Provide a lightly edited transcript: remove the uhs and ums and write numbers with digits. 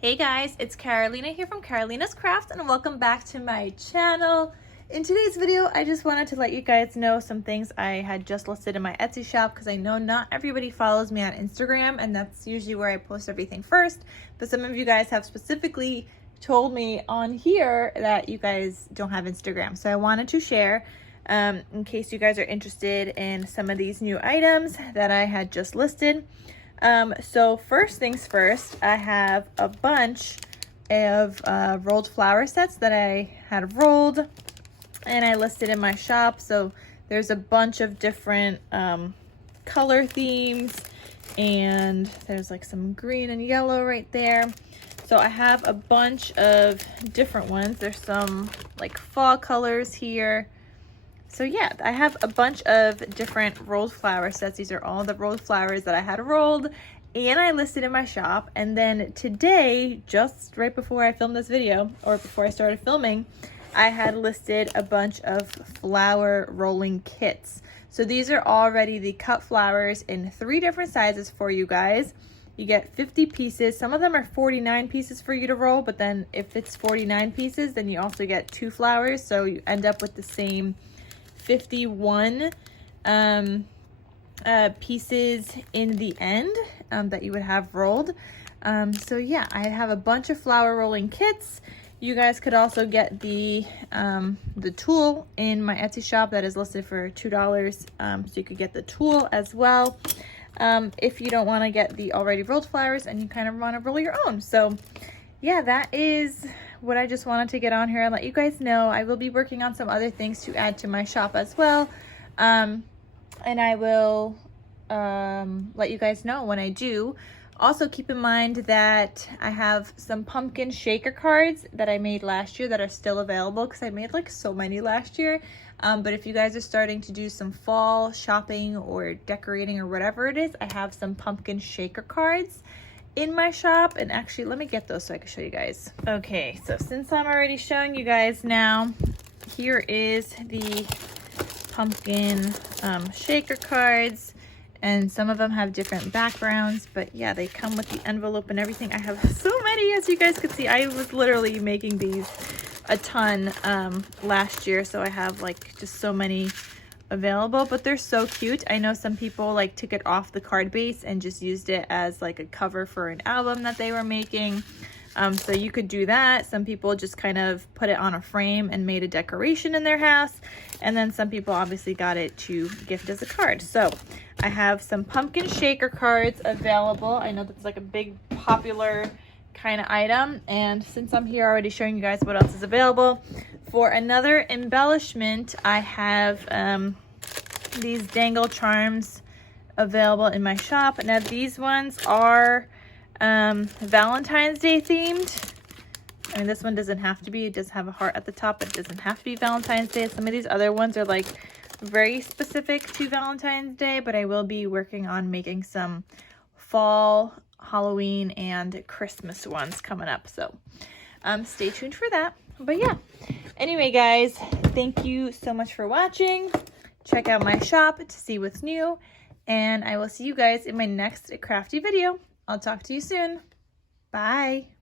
Hey guys, it's Carolina here from KarolinasKrafts and welcome back to my channel. In today's video, I just wanted to let you guys know some things I had just listed in my Etsy shop because I know not everybody follows me on Instagram and that's usually where I post everything first, but some of you guys have specifically told me on here that you guys don't have Instagram. So I wanted to share in case you guys are interested in some of these new items that I had just listed. So first things first, I have a bunch of rolled flower sets that I had rolled and I listed in my shop. So there's a bunch of different color themes and there's like some green and yellow right there. So I have a bunch of different ones. There's some like fall colors here. So yeah, I have a bunch of different rolled flower sets. These are all the rolled flowers that I had rolled and I listed in my shop. And then today, just right before I filmed this video, or before I started filming, I had listed a bunch of flower rolling kits. So these are already the cut flowers in 3 different sizes for you guys. You get 50 pieces. Some of them are 49 pieces for you to roll, but then if it's 49 pieces, then you also get 2 flowers. So you end up with the same 51 pieces in the end that you would have rolled. So yeah, I have a bunch of flower rolling kits. You guys could also get the tool in my Etsy shop that is listed for $2. So you could get the tool as well if you don't want to get the already rolled flowers and you kind of want to roll your own. So yeah, that is what I just wanted to get on here and let you guys know. I will be working on some other things to add to my shop as well. And I will let you guys know when I do. Also keep in mind that I have some pumpkin shaker cards that I made last year that are still available because I made like so many last year. But if you guys are starting to do some fall shopping or decorating or whatever it is, I have some pumpkin shaker cards in my shop. And actually, let me get those so I can show you guys. Okay, so since I'm already showing you guys now, here is the pumpkin shaker cards, and some of them have different backgrounds, but yeah, they come with the envelope and everything. I have so many, as you guys could see. I was literally making these a ton last year, so I have like just so many available, but they're so cute. I know some people like took it off the card base and just used it as like a cover for an album that they were making. So you could do that. Some people just kind of put it on a frame and made a decoration in their house. And then some people obviously got it to gift as a card. So I have some pumpkin shaker cards available. I know that's like a big popular kind of item. And since I'm here already showing you guys what else is available, for another embellishment, I have these dangle charms available in my shop. Now these ones are Valentine's Day themed. I mean, this one doesn't have to be. It does have a heart at the top, but it doesn't have to be Valentine's Day. Some of these other ones are like very specific to Valentine's Day, but I will be working on making some fall, Halloween, and Christmas ones coming up. So stay tuned for that. But yeah, anyway guys, thank you so much for watching. Check out my shop to see what's new, and I will see you guys in my next crafty video. I'll talk to you soon. Bye.